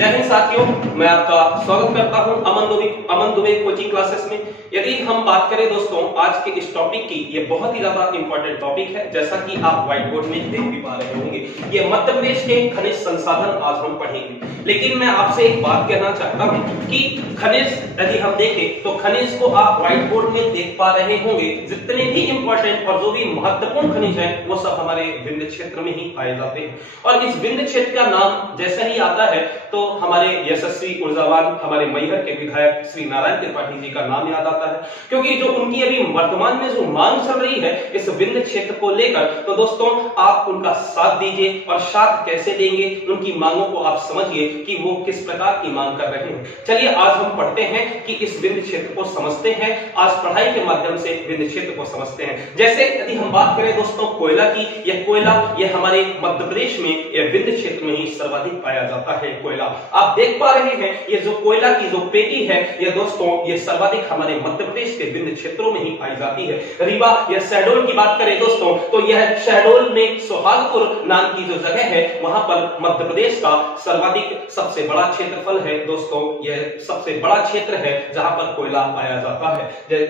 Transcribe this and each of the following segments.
जय हिंद साथियों, मैं आपका स्वागत करता हूं अमन दुबे कोचिंग क्लासेस में। यदि हम बात करें दोस्तों आज के इस टॉपिक की, ये बहुत ही ज्यादा इंपॉर्टेंट टॉपिक है। जैसा कि आप व्हाइट बोर्ड में देख भी पा रहे होंगे, ये मध्य प्रदेश के खनिज संसाधन आज हम पढ़ेंगे। लेकिन मैं आपसे एक बात कहना चाहता हूं कि खनिज यदि हम देखें तो खनिज को आप व्हाइट बोर्ड में देख पा रहे होंगे। जितने भी इंपॉर्टेंट और जो भी महत्वपूर्ण खनिज है वो सब हमारे विंध्य क्षेत्र में ही पाए जाते हैं। और इस विंध्य क्षेत्र का नाम जैसा ही आता है तो हमारे यशस्वी ऊर्जावान हमारे मैहर के विधायक श्री नारायण त्रिपाठी जी का नाम याद आता है, क्योंकि जो उनकी अभी वर्तमान में जो मांग चल रही है इस विंध्य क्षेत्र को लेकर, तो दोस्तों आप उनका साथ दीजिए। और साथ कैसे देंगे, उनकी मांगों को आप समझिए कि वो किस प्रकार की मांग कर रहे हैं। चलिए आज हम पढ़ते हैं कि इस विंध्य क्षेत्र को समझते हैं। आज पढ़ाई के माध्यम से विंध्य क्षेत्र को समझते हैं। जैसे यदि हम बात करें दोस्तों कोयला की, यह कोयला यह हमारे मध्य प्रदेश में यह विंध्य क्षेत्र में ही सर्वाधिक पाया जाता है। कोयला आप देख पा रहे हैं, ये जो कोयला की जो पेटी है ये दोस्तों ये सर्वाधिक हमारे मध्य प्रदेश के विंध्य क्षेत्रों में ही पाई जाती है। रीवा या शहडोल की बात करें दोस्तों तो यह शहडोल में सोहागपुर नाम की जो जगह है वहां पर मध्य प्रदेश का सर्वाधिक सबसे बड़ा क्षेत्रफल है दोस्तों। यह सबसे बड़ा क्षेत्र है जहां पर कोयला पाया जाता है।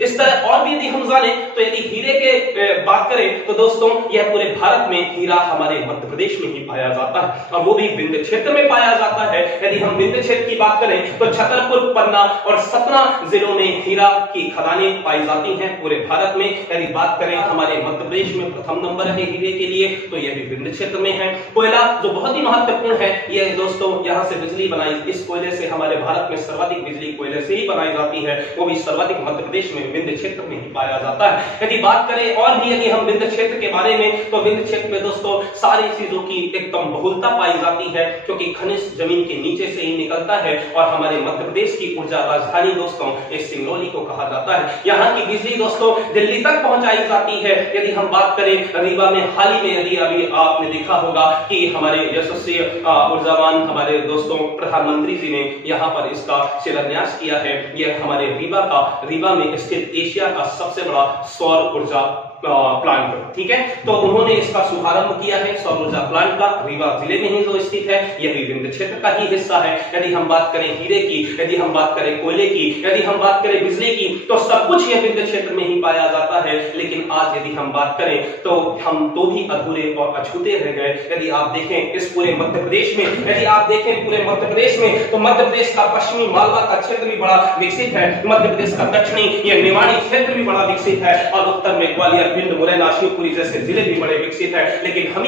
इस तरह और भी यदि हम जाने तो यदि हीरे के बात करें तो दोस्तों यह पूरे भारत में हीरा हमारे मध्य प्रदेश में ही पाया जाता है और वो भी विंध्य क्षेत्र में पाया जाता है। यदि हम विंध्य क्षेत्र की बात करें तो छतरपुर, पन्ना और सतना जिलों में हीरा की खदानें पाई जाती हैं पूरे भारत में। यदि बात करें हमारे मध्य प्रदेश में प्रथम नंबर है हीरे के लिए तो यह भी विंध्य क्षेत्र में है। कोयला जो बहुत ही महत्वपूर्ण है, यह दोस्तों यहां से बिजली बनाई, इस कोयले से हमारे भारत में सर्वाधिक बिजली कोयले से ही बनाई जाती है, वो भी सर्वाधिक मध्य प्रदेश में विंध्य क्षेत्र में ही पाया जाता है। यदि बात करें और भी यदि हम विंध्य क्षेत्र के बारे में तो विंध्य क्षेत्र में दोस्तों सारी चीजों की एकदम बहुलता पाई जाती है, क्योंकि खनिज जमीन के नीचे से ही निकलता है। और हमारे मध्य प्रदेश की ऊर्जा राजधानी दोस्तों इस सिंगरौली को कहा जाता है। यहाँ की बिजली दोस्तों दिल्ली तक पहुंचाई जाती है। यदि हम बात करें रीवा में हाल ही में यदि अभी आपने देखा होगा कि हमारे यशस्वी ऊर्जावान हमारे दोस्तों प्रधानमंत्री जी ने यहाँ पर इसका शिलान्यास किया है। यह हमारे रीवा में स्थित एशिया का सबसे बड़ा सौर ऊर्जा प्लांट, ठीक है। तो उन्होंने इसका शुभारंभ किया है सौर ऊर्जा प्लांट का, रीवा जिले में ही जो स्थित है, यह भी विंध्य क्षेत्र का ही हिस्सा है। यदि हम बात करें हीरे की, यदि हम बात करें कोयले की, यदि हम बात करें बिजली की, तो सब कुछ यह विंध्य क्षेत्र में ही पाया जाता है। लेकिन आज यदि हम बात करें तो हम तो भी अधूरे और अछूते रह गए। यदि आप देखें इस पूरे मध्य प्रदेश में, यदि आप देखें पूरे मध्य प्रदेश में तो मध्य प्रदेश का पश्चिमी मालवा का क्षेत्र भी बड़ा विकसित है, मध्य प्रदेश का दक्षिणी यह निवाड़ी क्षेत्र भी बड़ा विकसित है और उत्तर में ग्वालियर, भिंड, मुरैना, शिवपुरी जैसे जिले भी बड़े विकसित हैं। लेकिन हम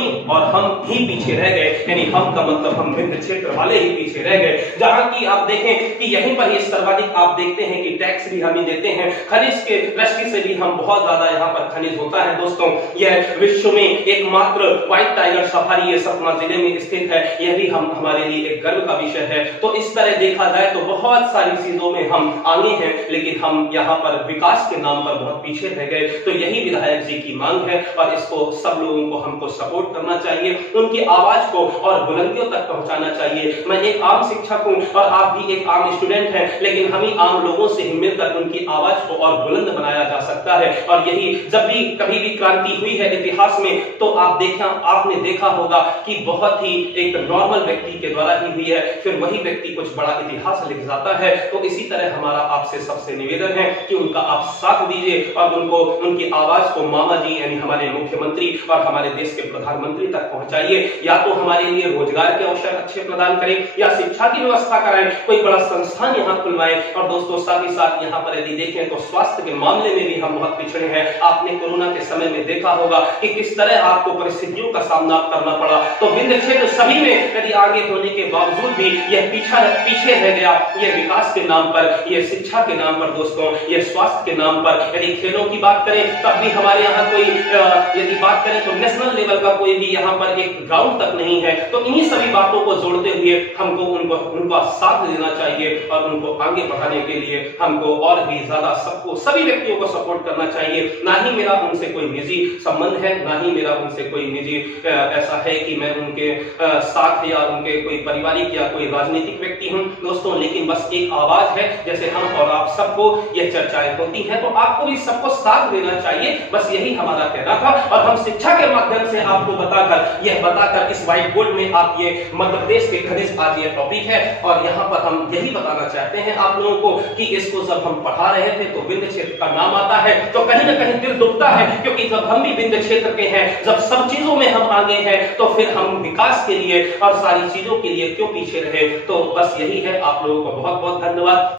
ही पीछे रह गए, यानी हम का मतलब हम विंध्य क्षेत्र वाले ही पीछे रह गए। जहां की आप देखें कि यहीं पर ये सर्वाधिक आप देखते हैं कि टैक्स भी हम ही देते हैं। खनिज के दृष्टि से भी हम बहुत ज्यादा यहाँ पर खनिज होता है दोस्तों। यह विश्व में एकमात्र व्हाइट टाइगर सफारी ये सतना जिले में स्थित है, यह भी हमारे लिए एक गर्व का विषय है। तो इस तरह देखा जाए तो बहुत सारी चीजों में हम आगे हैं, लेकिन हम यहाँ पर विकास के नाम पर बहुत पीछे रह गए। तो यही विधायक जी की मांग है और इसको सब लोगों को हमको सपोर्ट करना चाहिए, उनकी आवाज को और बुलंदियों तक पहुंचाना चाहिए। मैं एक आम शिक्षक हूं और आप भी एक आम स्टूडेंट हैं, लेकिन हम ही आम लोगों से ही मिलकर उनकी आवाज को और बुलंद बनाया जा सकता है। और यही जब भी कभी भी क्रांति हुई है इतिहास में तो आपने देखा होगा कि बहुत ही एक नॉर्मल व्यक्ति के द्वारा ही हुई है, फिर वही व्यक्ति कुछ बड़ा इतिहास लिख जाता है। तो इसी तरह हमारा आपसे सबसे निवेदन है कि उनका आप साथ दीजिए और उनकी आवाज को मामा जी यानी हमारे मुख्यमंत्री और हमारे देश के प्रधानमंत्री तक पहुंचाइए। या तो हमारे लिए रोजगार के अवसर अच्छे प्रदान करें या शिक्षा की व्यवस्था कराएं, कोई बड़ा संस्थान यहाँ खुलवाएं। और दोस्तों साथ ही साथ यहाँ पर यदि देखें तो स्वास्थ्य के मामले में भी हम बहुत पिछड़े हैं। आपने कोरोना के समय में देखा होगा कि किस तरह आपको परिस्थितियों का सामना करना पड़ा। तो विंध्य क्षेत्र सभी में यदि आगे होने के बावजूद भी यह पीछे रह गया। यह विकास के नाम पर, यह शिक्षा के नाम पर दोस्तों, यह स्वास्थ्य के नाम पर। यदि खेलों की बात करें तब भी हमारे यहाँ कोई यदि बात करें तो नेशनल लेवल का कोई भी यहाँ पर एक ग्राउंड तक नहीं है। तो इन्हीं सभी बातों को जोड़ते हुए हमको उनका साथ देना चाहिए और उनको आगे बढ़ाने के लिए हमको और भी ज्यादा सभी व्यक्तियों को सपोर्ट करना चाहिए। ना ही मेरा उनसे कोई निजी संबंध है, ना ही मेरा उनसे कोई निजी ऐसा है कि मैं उनके साथ या उनके कोई पारिवारिक या कोई राजनीतिक व्यक्ति हूं दोस्तों। लेकिन बस एक आवाज है, जैसे हम और आप सबको यह चर्चाएं होती हैं तो आपको भी सबको साथ देना चाहिए। बस यही हमारा कहना था और हम शिक्षा के माध्यम से आपको बताकर इस व्हाइट बोर्ड में आप ये मध्य प्रदेश के खनिज आज ये टॉपिक है और यहाँ पर हम यही बताना चाहते हैं आप लोगों को कि इसको जब हम पढ़ा रहे थे तो विंध्य क्षेत्र का नाम आता है तो कहीं ना कहीं दिल दुखता है, क्योंकि जब हम भी विंध्य क्षेत्र के हैं, जब सब चीजों में हम आगे हैं, तो फिर हम विकास के लिए और सारी चीजों के लिए क्यों पीछे रहे। तो बस यही है। आप लोगों को बहुत बहुत धन्यवाद।